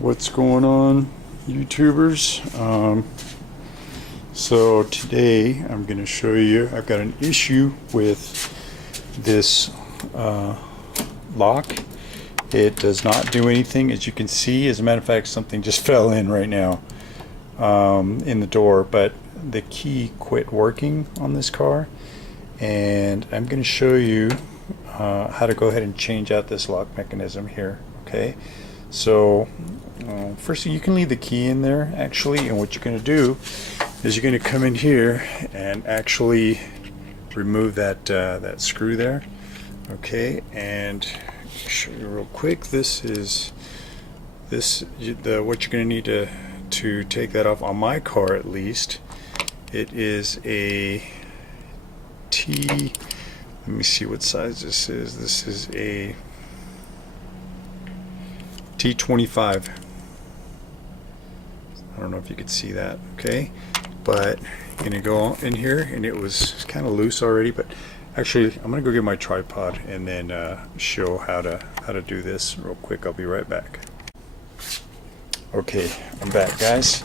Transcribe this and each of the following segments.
What's going on, YouTubers? So today I'm going to show you, I've got an issue with this lock. It does not do anything, as you can see. As a matter of fact, something just fell in right now in the door, but the key quit working on this car, and I'm going to show you how to go ahead and change out this lock mechanism here. Okay, so first you can leave the key in there actually, and what you're going to do is you're going to come in here and actually remove that that screw there. Okay, and show you real quick. This is what you're going to need to take that off. On my car, at least, it is a T. Let me see what size this is. This is a T25. I don't know if you could see that. Okay, but I'm gonna go in here, and it was kind of loose already. But actually, I'm gonna go get my tripod and then show how to do this real quick. I'll be right back. Okay, I'm back, guys.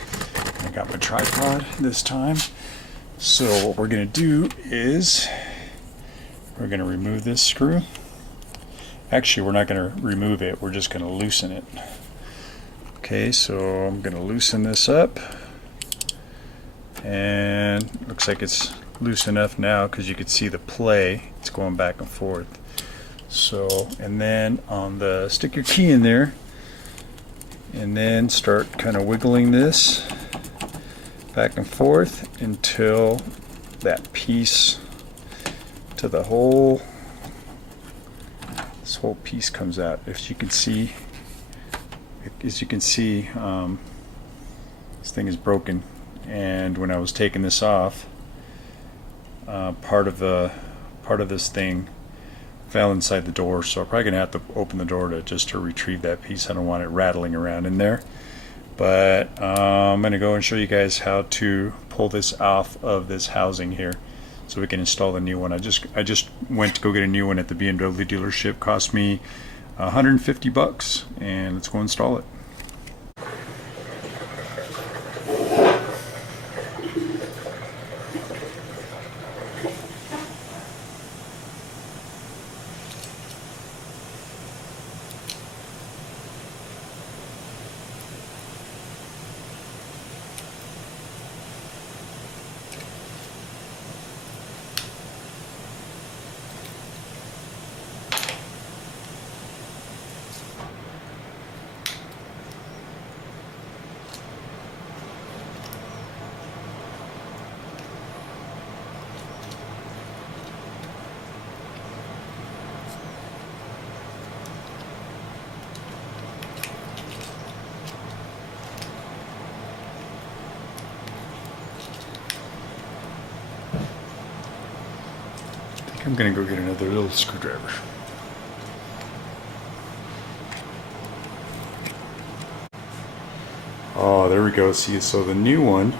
I got my tripod this time. So what we're gonna do is we're gonna remove this screw. Actually, we're not gonna remove it. We're just gonna loosen it. Okay, so I'm gonna loosen this up, and looks like it's loose enough now because you can see the play. It's going back and forth. So, and then on the, stick your key in there, and then start kind of wiggling this back and forth until that piece to the whole, this whole piece comes out. As you can see, this thing is broken, and when I was taking this off, part of this thing fell inside the door, so I'm probably gonna have to open the door to retrieve that piece. I don't want it rattling around in there, but I'm gonna go and show you guys how to pull this off of this housing here so we can install the new one. I just went to go get a new one at the BMW dealership. Cost me $150, and let's go install it. I'm gonna go get another little screwdriver. Oh, there we go. See, so the new one,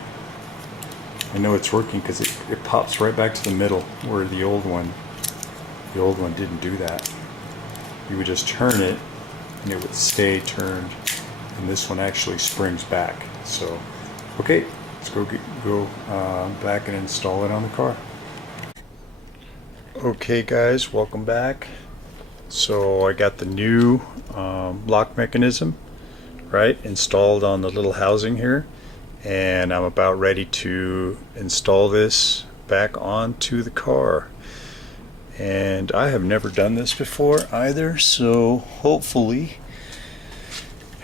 I know it's working because it pops right back to the middle, where the old one didn't do that. You would just turn it and it would stay turned, and this one actually springs back. So okay, let's go back and install it on the car. Okay guys, welcome back. So I got the new lock mechanism installed on the little housing here, and I'm about ready to install this back onto the car. And I have never done this before either, so hopefully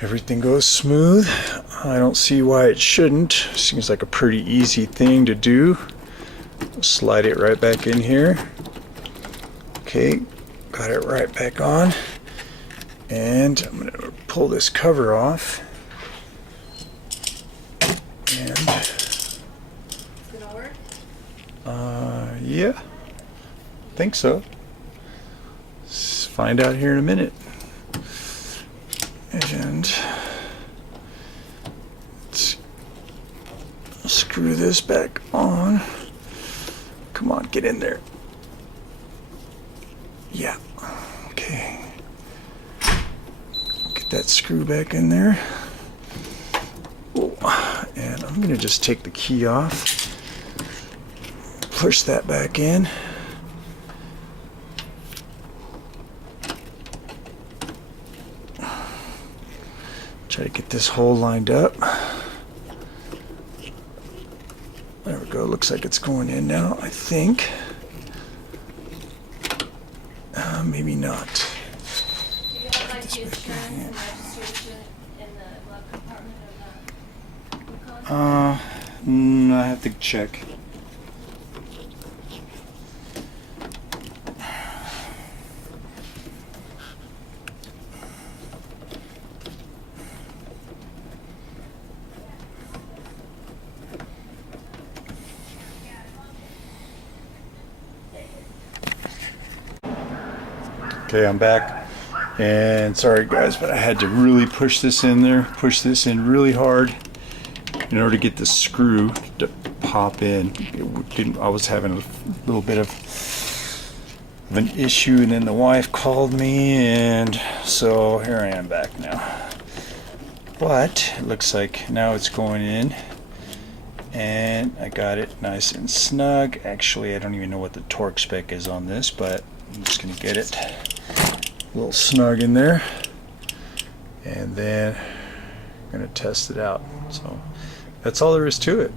everything goes smooth. I don't see why it shouldn't. Seems like a pretty easy thing to do. Slide it right back in here. Okay, got it right back on, and I'm going to pull this cover off. And is it gonna work? Yeah, I think so. Let's find out here in a minute. And let's screw this back on. Come on, get in there. Yeah, okay. Get that screw back in there. I'm gonna just take the key off, push that back in. Try to get this hole lined up. There we go. Looks like it's going in now, I think. Maybe not. Do you have like the insurance and registration in the glove compartment of the Yukon? I have to check. Okay, I'm back, and sorry guys, but I had to really push this in there, push this in really hard in order to get the screw to pop in. I was having a little bit of an issue, and then the wife called me, and so here I am back now. But it looks like now it's going in, and I got it nice and snug. Actually, I don't even know what the torque spec is on this, but I'm just gonna get it a little snug in there, and then I'm gonna test it out. So that's all there is to it.